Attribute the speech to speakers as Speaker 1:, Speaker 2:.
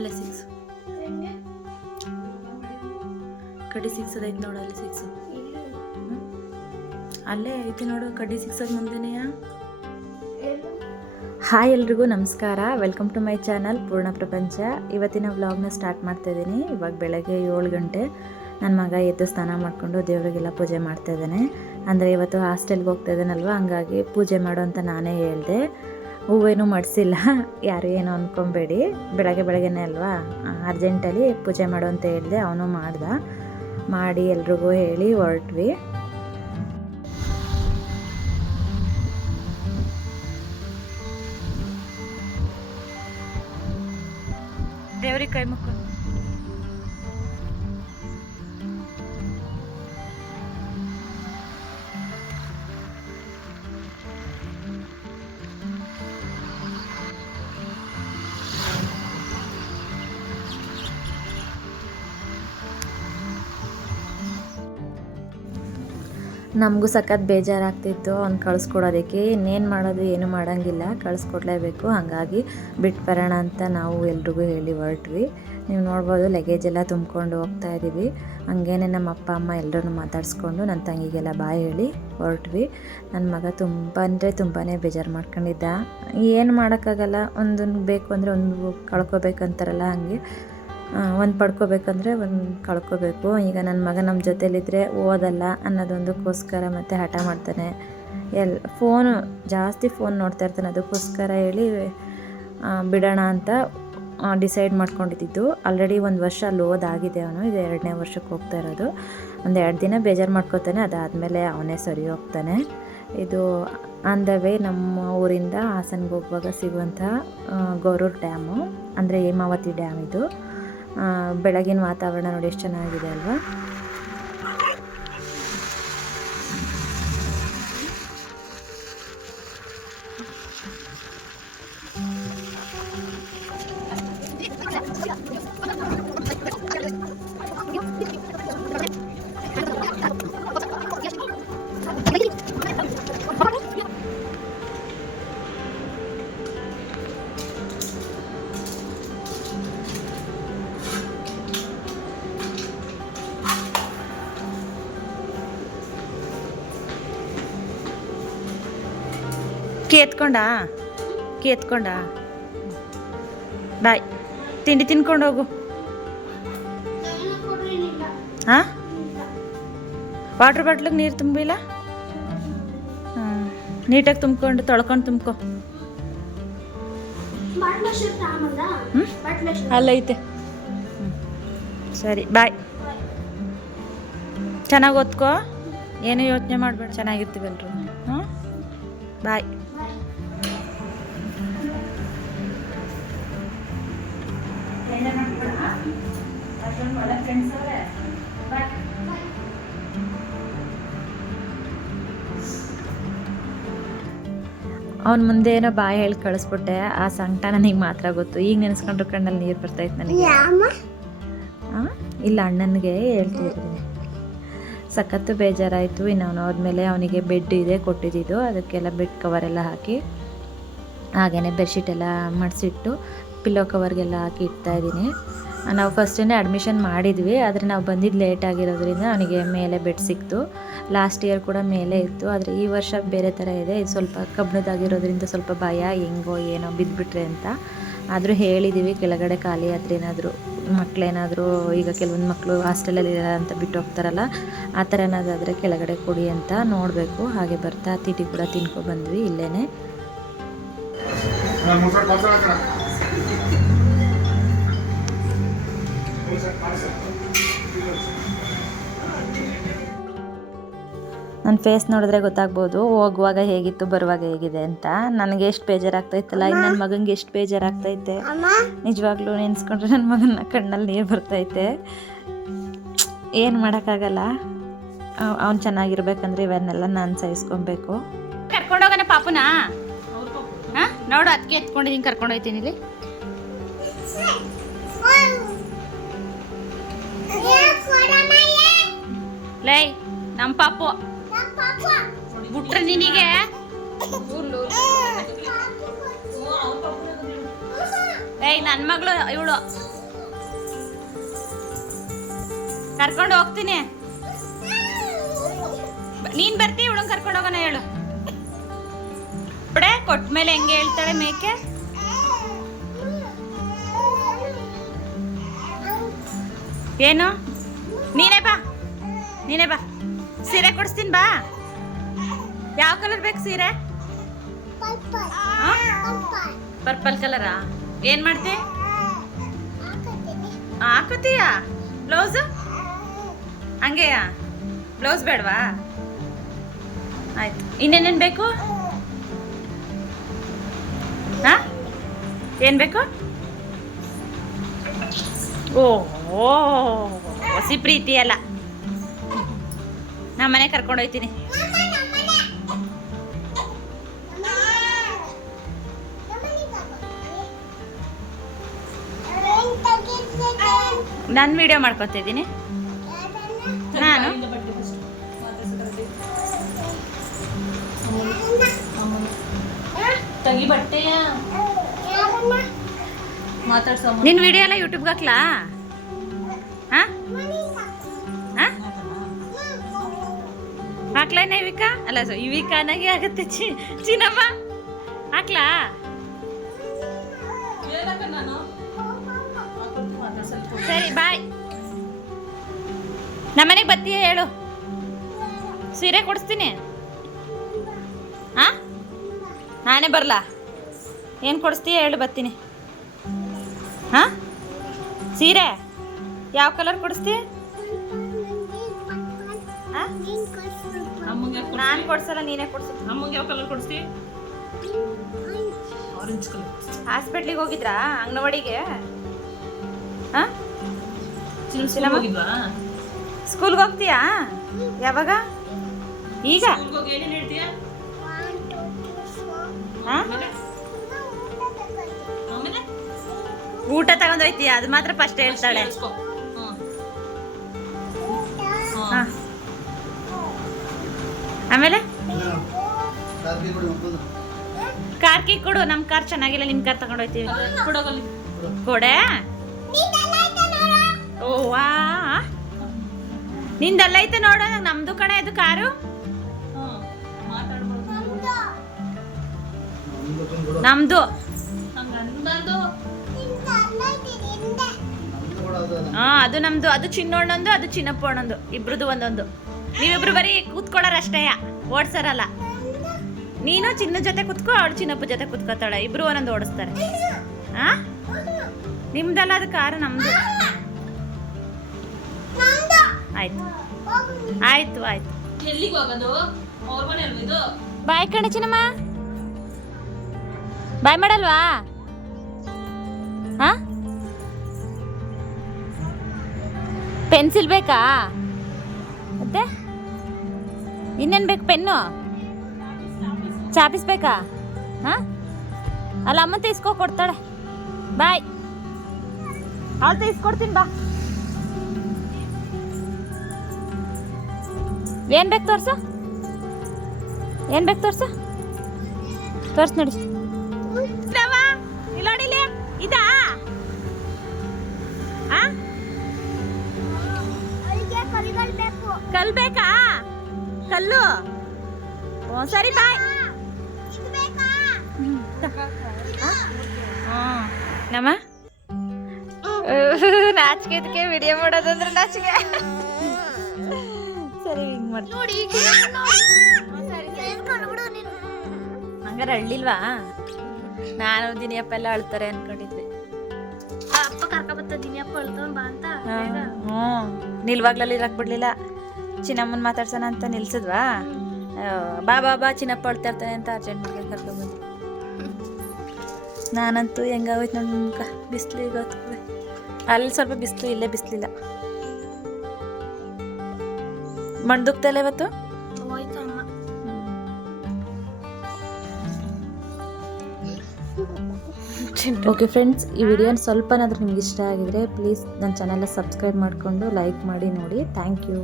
Speaker 1: ಅಲ್ಲೇ ಸಿಕ್ಸ್ ಕಡ್ಡಿ ಸಿಕ್ಸೋದೈತೆ ನೋಡು ಅಲ್ಲಿ ಸಿಕ್ಸು ಅಲ್ಲೇ ಐತಿ ನೋಡು ಕಡ್ಡಿ ಸಿಕ್ಸೋದು ಮುಂದೆನೆಯ. ಹಾಯ್ ಎಲ್ರಿಗೂ ನಮಸ್ಕಾರ. ವೆಲ್ಕಮ್ ಟು ಮೈ ಚಾನಲ್ ಪೂರ್ಣ ಪ್ರಪಂಚ. ಇವತ್ತಿನ ವ್ಲಾಗ್ನ ಸ್ಟಾರ್ಟ್ ಮಾಡ್ತಾ ಇದ್ದೀನಿ ಇವಾಗ ಬೆಳಗ್ಗೆ ಏಳು ಗಂಟೆ. ನನ್ನ ಮಗ ಎದ್ದು ಸ್ನಾನ ಮಾಡಿಕೊಂಡು ದೇವರಿಗೆಲ್ಲ ಪೂಜೆ ಮಾಡ್ತಾ ಅಂದರೆ ಇವತ್ತು ಹಾಸ್ಟೆಲ್ಗೆ ಹೋಗ್ತಾ ಇದ್ದಾನಲ್ವ? ಹಂಗಾಗಿ ಪೂಜೆ ಮಾಡು ಅಂತ ನಾನೇ ಹೇಳಿದೆ. ಹೂವೇನು ಮಾಡಿಸಿಲ್ಲ. ಯಾರು ಏನು ಅಂದ್ಕೊಬೇಡಿ ಬೆಳಗ್ಗೆ ಬೆಳಗ್ಗೆನೇ ಅಲ್ವಾ? ಅರ್ಜೆಂಟಲ್ಲಿ ಪೂಜೆ ಮಾಡು ಅಂತ ಹೇಳಿದೆ, ಅವನು ಮಾಡ್ದ. ಮಾಡಿ ಎಲ್ರಿಗೂ ಹೇಳಿ ಹೊರಟ್ವಿ. ದೇವ್ರಿಗೆ ಕೈ ಮುಕ್ಕು. ನಮಗೂ ಸಖತ್ ಬೇಜಾರಾಗ್ತಿತ್ತು ಅವ್ನು ಕಳಿಸ್ಕೊಡೋದಕ್ಕೆ. ಇನ್ನೇನು ಮಾಡೋದು, ಏನು ಮಾಡೋಂಗಿಲ್ಲ. ಕಳಿಸ್ಕೊಡ್ಲೇಬೇಕು. ಹಾಗಾಗಿ ಬಿಟ್ಟು ಬರೋಣ ಅಂತ ನಾವು ಎಲ್ರಿಗೂ ಹೇಳಿ ಹೊರಟ್ವಿ. ನೀವು ನೋಡ್ಬೋದು ಲಗೇಜ್ ಎಲ್ಲ ತುಂಬ್ಕೊಂಡು ಹೋಗ್ತಾ ಇದ್ದೀವಿ ಹಂಗೇನೆ ನಮ್ಮ ಅಪ್ಪ, ಅಮ್ಮ ಎಲ್ಲರೂ ಮಾತಾಡಿಸ್ಕೊಂಡು ನನ್ನ ತಂಗಿಗೆಲ್ಲ ಬಾಯ್ ಹೇಳಿ ಹೊರಟ್ವಿ. ನನ್ನ ಮಗ ತುಂಬ ಅಂದರೆ ತುಂಬಾ ಬೇಜಾರು ಮಾಡ್ಕೊಂಡಿದ್ದ. ಏನು ಮಾಡೋಕ್ಕಾಗಲ್ಲ. ಒಂದನ್ನು ಬೇಕು ಅಂದರೆ ಒಂದು ಕಳ್ಕೊಬೇಕಂತಾರಲ್ಲ ಹಂಗೆ. ಒಂದು ಪಡ್ಕೋಬೇಕಂದ್ರೆ ಒಂದು ಕಳ್ಕೋಬೇಕು. ಈಗ ನನ್ನ ಮಗ ನಮ್ಮ ಜೊತೇಲಿದ್ದರೆ ಓದಲ್ಲ ಅನ್ನೋದೊಂದಕ್ಕೋಸ್ಕರ ಮತ್ತೆ ಹಠ ಮಾಡ್ತಾನೆ. ಎಲ್, ಫೋನು, ಜಾಸ್ತಿ ಫೋನ್ ನೋಡ್ತಾ ಇರ್ತಾನೆ. ಅದಕ್ಕೋಸ್ಕರ ಹೇಳಿ ಬಿಡೋಣ ಅಂತ ಡಿಸೈಡ್ ಮಾಡ್ಕೊಂಡಿದ್ದು. ಆಲ್ರೆಡಿ ಒಂದು ವರ್ಷ ಅಲ್ಲಿ ಓದಾಗಿದೆ ಅವನು. ಇದು ಎರಡನೇ ವರ್ಷಕ್ಕೆ ಹೋಗ್ತಾ ಇರೋದು. ಒಂದು ಎರಡು ದಿನ ಬೇಜಾರು ಮಾಡ್ಕೋತಾನೆ. ಅದಾದಮೇಲೆ ಅವನೇ ಸರಿ ಹೋಗ್ತಾನೆ. ಇದು ಆನ್ ದ ವೇ ನಮ್ಮ ಊರಿಂದ ಹಾಸನ್ಗೆ ಹೋಗುವಾಗ ಸಿಗುವಂಥ ಗೌರೂರು ಡ್ಯಾಮು. ಅಂದರೆ ಹೇಮಾವತಿ ಡ್ಯಾಮ್ ಇದು. ಬೆಳಗಿನ ವಾತಾವರಣ ನೋಡಿ ಎಷ್ಟು ಚೆನ್ನಾಗಿದೆ ಅಲ್ವಾ? ಕೀ ಎತ್ಕೊಂಡಾ? ಕೀ ಎತ್ಕೊಂಡಾ? ಬಾಯ್. ತಿಂಡಿ ತಿನ್ಕೊಂಡು ಹೋಗು. ಹಾಂ ವಾಟ್ರ್ ಬಾಟ್ಲಿಗೆ ನೀರು ತುಂಬಿಲ್ಲ? ಹಾಂ ನೀಟಾಗಿ ತುಂಬ್ಕೊಂಡು, ತೊಳ್ಕೊಂಡು ತುಂಬ್ಕೊ. ಹ್ಞೂ ಅಲ್ಲೈತೆ. ಸರಿ, ಬಾಯ್. ಚೆನ್ನಾಗಿ ಓದ್ಕೋ. ಏನೂ ಯೋಚನೆ ಮಾಡಬೇಡ ಚೆನ್ನಾಗಿರ್ತೀವಿ ಎಲ್ರು ಹಾಂ ಬಟ್ ಅವ್ನ ಮುಂದೆ ಏನೋ ಬಾಯಿ ಹೇಳಿ ಕಳಿಸ್ಬಿಟ್ಟೆ. ಆ ಸಂಕಟ ನನಗೆ ಮಾತ್ರ ಗೊತ್ತು. ಈಗ ನೆನ್ಸ್ಕೊಂಡ್ರು ಕಣ್ಣಲ್ಲಿ ನೀರು ಬರ್ತೈತೆ ನನಗೆ. ಆ? ಇಲ್ಲ ಅಣ್ಣನಿಗೆ ಹೇಳ್ತಿದ್ದೀನಿ ಸಖತ್ತು ಬೇಜಾರಾಯಿತು. ಇನ್ನು ಅವನು ಹೋದ್ಮೇಲೆ ಅವನಿಗೆ ಬೆಡ್ ಇದೆ ಕೊಟ್ಟಿದ್ದು. ಅದಕ್ಕೆಲ್ಲ ಬೆಡ್ ಕವರ್ ಎಲ್ಲ ಹಾಕಿ ಹಾಗೆಯೇ ಬೆಡ್ಶೀಟ್ ಎಲ್ಲ ಮಡಿಸಿಟ್ಟು ಪಿಲ್ಲೋ ಕವರ್ಗೆಲ್ಲ ಹಾಕಿ ಇಡ್ತಾ ಇದ್ದೀನಿ. ನಾವು ಫಸ್ಟೇ ಅಡ್ಮಿಷನ್ ಮಾಡಿದ್ವಿ, ಆದರೆ ನಾವು ಬಂದಿದ್ದು ಲೇಟ್ ಆಗಿರೋದ್ರಿಂದ ಅವನಿಗೆ ಮೇಲೆ ಬೆಡ್ ಸಿಕ್ತು. ಲಾಸ್ಟ್ ಇಯರ್ ಕೂಡ ಮೇಲೆ ಇತ್ತು, ಆದರೆ ಈ ವರ್ಷ ಬೇರೆ ಥರ ಇದೆ. ಇದು ಸ್ವಲ್ಪ ಕಬ್ಬಣದಾಗಿರೋದ್ರಿಂದ ಸ್ವಲ್ಪ ಭಯ, ಹೆಂಗೋ ಏನೋ ಬಿದ್ದುಬಿಟ್ರೆ ಅಂತ. ಆದರೂ ಹೇಳಿದ್ದೀವಿ ಕೆಳಗಡೆ ಖಾಲಿ ಆದರೆ ಏನಾದರೂ ಮಕ್ಕಳೇನಾದರೂ ಈಗ ಕೆಲವೊಂದು ಮಕ್ಕಳು ಹಾಸ್ಟೆಲಲ್ಲಿ ಅಂತ ಬಿಟ್ಟು ಹೋಗ್ತಾರಲ್ಲ, ಆ ಥರ ಏನಾದಾದರೆ ಕೆಳಗಡೆ ಕೊಡಿ ಅಂತ ನೋಡಬೇಕು. ಹಾಗೆ ಬರ್ತಾ ತಿಟಿ ಕೂಡ ತಿನ್ಕೊ ಬಂದ್ವಿ ಇಲ್ಲೇ ನನ್ನ ಫೇಸ್ ನೋಡಿದ್ರೆ ಗೊತ್ತಾಗ್ಬೋದು ಹೋಗುವಾಗ ಹೇಗಿತ್ತು ಬರುವಾಗ ಹೇಗಿದೆ ಅಂತ. ನನಗೆ ಎಷ್ಟು ಬೇಜಾರಾಗ್ತೈತಲ್ಲ ಇನ್ನು ನನ್ನ ಮಗನಿಗೆ ಎಷ್ಟು ಬೇಜಾರಾಗ್ತೈತೆ ನಿಜವಾಗ್ಲೂ ನೆನೆಸ್ಕೊಂಡ್ರೆ ನನ್ನ ಮಗನ ಕಣ್ಣಲ್ಲಿ ನೀರು ಬರ್ತೈತೆ ಏನು ಮಾಡೋಕ್ಕಾಗಲ್ಲ. ಅವ್ನು ಚೆನ್ನಾಗಿರ್ಬೇಕಂದ್ರೆ ಇವನ್ನೆಲ್ಲ ನಾನು ಸಹಿಸ್ಕೊಬೇಕು. ಕರ್ಕೊಂಡೋಗೋಣ ಪಾಪುನಾ? ಹಾಂ? ನೋಡು ಅದಕ್ಕೆ ಎತ್ಕೊಂಡಿದ್ದೀನಿ ಕರ್ಕೊಂಡೋಗ್ತೀನಿ ಇಲ್ಲಿ. ಲೈ ನಮ್ಮ ಪಾಪು. ಬಿಟ್ರೆ ನಿನಗೆ? ಏಯ್ ನನ್ನ ಮಗಳು ಇವಳು. ಕರ್ಕೊಂಡು ಹೋಗ್ತೀನಿ. ನೀನ್ ಬರ್ತಿ ಇವಳನ್ ಕರ್ಕೊಂಡು ಹೋಗೋಣ ಹೇಳು. ಬಿಡೆ ಕೊಟ್ಮೇಲೆ ಹೆಂಗೆ ಹೇಳ್ತಾಳೆ ಮೇಕೆ? ಏನು? ನೀನೇ ಬಾ. ನೀನೇ ಬಾ. ಸೀರೆ ಕೊಡಿಸ್ತೀನಿ ಬಾ. ಯಾವ ಕಲರ್ ಬೇಕು ಸೀರೆ? ಪರ್ಪಲ್. ಕಲರಾ? ಏನ್ ಮಾಡ್ತಿ? ಹಾಕೋತೀಯಾ ಬ್ಲೌಸ್? ಹಂಗೆಯ? ಬ್ಲೌಸ್ ಬೇಡವಾ? ಆಯ್ತು. ಇನ್ನೇನೇನು ಬೇಕು? ಹಾ? ಏನು ಬೇಕು? ಓ ಓ ಹೊಸಿ ಪ್ರೀತಿ ಅಲ್ಲ. ನಮ್ಮ ಮನೆ ಕರ್ಕೊಂಡು ಹೋಯ್ತೀನಿ. ನಾನು ವಿಡಿಯೋ ಮಾಡ್ಕೊತಾ ಇದ್ದೀನಿ. ನಾನು? ನಿನ್ನ ವಿಡಿಯೋ ಎಲ್ಲ ಯೂಟ್ಯೂಬ್ಗೆ ಹಾಕ್ಲಾ? ಹಾಂ? ಹಾಂ? ಹಾಕ್ಲೇನ ಇವಿಕಾ ಅಲ್ಲ ಸೊ ಇವಿಕಾನಾಗೆ ಆಗುತ್ತೆ ಚಿ ಚಿನ್ನಮ್ಮ. ಹಾಕ್ಲಾ? ಸರಿ ಬಾಯ್. ನಮ್ಮನೆಗೆ ಬತ್ತೀಯ ಹೇಳು? ಸೀರೆ ಕೊಡಿಸ್ತೀನಿ. ಹಾ? ನಾನೇ ಬರಲಾ? ಏನು ಕೊಡಿಸ್ತೀಯ ಹೇಳು ಬರ್ತೀನಿ ಹಾ? ಸೀರೆ? ಯಾವ ಕಲರ್
Speaker 2: ಕೊಡಿಸ್ತಿ?
Speaker 1: ನಾನ್ ಕೊಡ್ಸಲ್ಲ ನೀನೇ ಕೊಡ್ಸು.
Speaker 2: ಯಾವ ಕಲರ್ ಕೊಡಿಸ್ತಿ? ಆರೆಂಜ್ ಕಲರ್
Speaker 1: ಹಾಸ್ಪಿಟ್ಲಿಗೆ ಹೋಗಿದ್ರಾ ಅಂಗನವಾಡಿಗೆ? ಸ್ಕೂಲ್ಗೆ ಹೋಗ್ತೀಯಾ? ಯಾವಾಗ? ಈಗ? ಊಟ ತಗೊಂಡೋಯ್ತೀಯ ಅದು ಮಾತ್ರ ಫಸ್ಟ್ ಹೇಳ್ತಾಳೆ. ಆಮೇಲೆ?
Speaker 3: ಕೊಡಿ
Speaker 1: ಕಾರ್ ಕೀ ಕೊಡು ನಮ್ಮ ಕಾರ್ ಚೆನ್ನಾಗಿಲ್ಲ ನಿಮ್ಮ ಕಾರ್
Speaker 2: ತಗೊಂಡೋಗ್ತೀವಿ
Speaker 1: ಕೊಡೆ ಓ ವಾ. ನಿಂದಲ್ಲೈತೆ ನೋಡ ನಮ್ದು ಕಣೆ ಇದು ಕಾರು.
Speaker 3: ನಮ್ದು. ಹ ಕೊಡು ಕೂಡ ಅದು
Speaker 1: ನಮ್ದು ಅದು ಚಿನ್ನೋಣ್ಣಂದು ಅದು ಚಿನ್ನಪ್ಪಣ್ಣಂದು ಇಬ್ರದ್ದು ಒಂದೊಂದು. ನೀವಿಬ್ರು ಬರೀ ಕೂತ್ಕೊಳ್ಳೋರು ಅಷ್ಟೇ ಓಡ್ಸರಲ್ಲ. ನೀನು ಚಿನ್ನ ಜೊತೆ ಕುತ್ಕೋ ಅವಳು ಚಿನ್ನಪ್ಪ ಜೊತೆ ಕುತ್ಕೋತಾಳೆ. ಇಬ್ರು ಒಂದೊಂದು ಓಡಿಸ್ತಾರೆ. ಹಾ ನಿಮ್ದಲ್ಲ ಅದು ಕಾರು ನಮ್ದು. ಆಯ್ತು. ಆಯ್ತು ಆಯ್ತು. ಬಾಯ್ ಕಣೆ ಚಿನ್ನಮ್ಮ. ಬಾಯ್ ಮಾಡಲ್ವಾ? ಹಾ ಪೆನ್ಸಿಲ್ ಬೇಕಾ? ಇನ್ನೇನು ಬೇಕು ಪೆನ್ನು? ಚಾಪಿಸ್ಬೇಕಾ ಹಾಂ ಹಾ? ಅಲ್ಲ ಅಮ್ಮ ತೈಸ್ಕೊ ಕೊಡ್ತಾಳೆ. ಬಾಯ್. ಅವಳು ಇಸ್ಕೊಡ್ತೀನಿ ಬಾ. ಏನು ಬೇಕು ತೋರ್ಸು? ಏನು ಬೇಕು ತೋರ್ಸು? ತೋರ್ಸ್ ನೋಡಿ. ಕಲ್ಬೇಕಾ ಇದಾ? ಆ? ಕಲ್ಲು. ಸರಿ ಬಾಯ್ ನಮ್ಮ? ನಾಚಿಕೆದಕ್ಕೆ ವಿಡಿಯೋ ಮಾಡೋದಂದ್ರೆ ನಾಚಿಕೆ. ಸರಿ ಹಿಂಗ್ ಮಾಡ್ತೀನಿ ಹಂಗಾರೆ ಅಳ್ಳಿಲ್ವಾ? ನಾನು ದಿನಿಯಪ್ಪ ಎಲ್ಲ ಅಳ್ತಾರೆ ಅನ್ಕೊಂಡಿದ್ವಿ.
Speaker 4: ಅಪ್ಪ ಕರ್ಕೊಬತ್ತ ದಿನಪ್ಪ ಅಳ್ಕೊಂಡ್ ಬಾ ಅಂತ.
Speaker 1: ಹ್ಞೂ ನಿಲ್ವಾಗ್ಲಲ್ಲಿ ಇರಕ್ ಬಿಡ್ಲಿಲ್ಲ. ಚಿನ್ನಮ್ಮನ್ ಮಾತಾಡ್ಸೋಣ ಅಂತ ನಿಲ್ಸಿದ್ವಾ? ಬಾ ಬಾ ಬಾ ಚಿನ್ನಪ್ಪ ಅಳ್ತಾ ಇರ್ತಾನೆ ಅಂತ ಅರ್ಜೆಂಟ್ ಮಾಡಿ ಕರ್ಕೊಂಡ್ಬಂದು ನಾನಂತೂ ಹೆಂಗಾಗೋಯ್ತು ನನ್ನ ಮುಖ ಬಿಸಿಲು ಈಗ ಅಲ್ಲಿ ಸ್ವಲ್ಪ ಬಿಸಿಲು ಇಲ್ಲೇ ಬಿಸಿಲಿಲ್ಲ. ಮಣ್ದುಕ್ತಲ್ಲ ಇವತ್ತು? ಓಕೆ ಫ್ರೆಂಡ್ಸ್ ಈ ವಿಡಿಯೋ ಸ್ವಲ್ಪನಾದರೂ ನಿಮ್ಗೆ ಇಷ್ಟ ಆಗಿದ್ರೆ ಪ್ಲೀಸ್ ನನ್ನ ಚಾನಲ್ನ ಸಬ್ಸ್ಕ್ರೈಬ್ ಮಾಡಿಕೊಂಡು ಲೈಕ್ ಮಾಡಿ ನೋಡಿ. Thank you